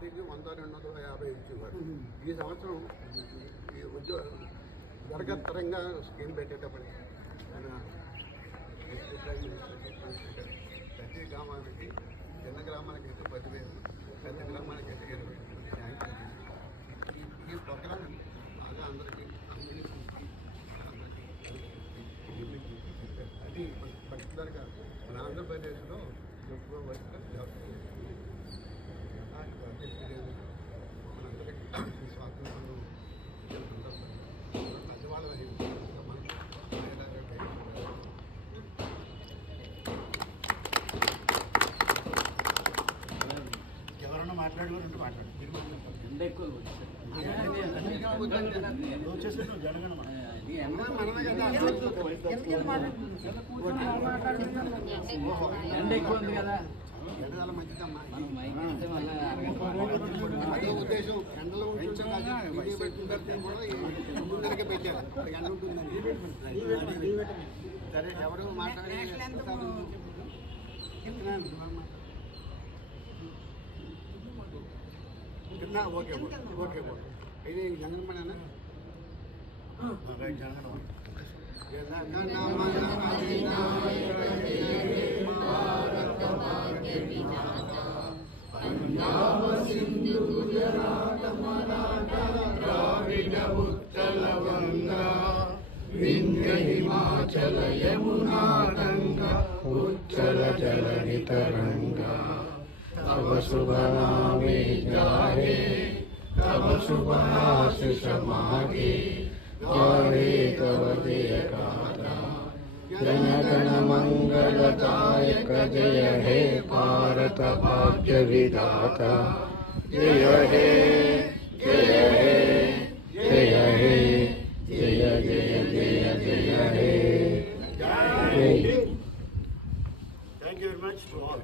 ప్రతిదీ 100-250 ఇచ్చేవారు. ఈ సంవత్సరం ఈ ఉద్యోగ వర్గత్తరంగా స్కీమ్ పెట్టేటప్పటికి మన ప్రైమ్ మినిస్టర్ ప్రతి గ్రామానికి చిన్న గ్రామానికి అయితే 10,000, పెద్ద గ్రామానికి అయితే 20,000 ఈ ప్రోగ్రాం బాగా అందరికీ అది పర్టికులర్గా మన ఆంధ్రప్రదేశ్లో ఎక్కువ వర్క్ మనందరికీ స్వాతంత్రం అది వాళ్ళ ఎవరన్నా మాట్లాడేవారంటే మాట్లాడు ఎండల మంచిదమ్మా. అదే ఉద్దేశం ఎండలో పెట్టిన కూడా ముందరికి పెట్టారు ఎండ ఉంటుందని. సరే ఎవరు మాట్లాడే ఓకే ఓకే ఇది జనగణమనేనా? జనగణమన పంజాబ సింధు గుజరాత మరాఠా ద్రావిడ ఉత్తర వంగ వింధ్య హిమాచల యమునా గంగా ఉచ్చల జలధి తరంగా तब शुभ नामे जाहे तब शुभ आशीष मागे गाहे तब जय गाथा जन गण मंगलदायक जय हे भारत भाग्य विधाता जय हे जय हे जय हे जय जय जय जय हे. Thank you very much to all.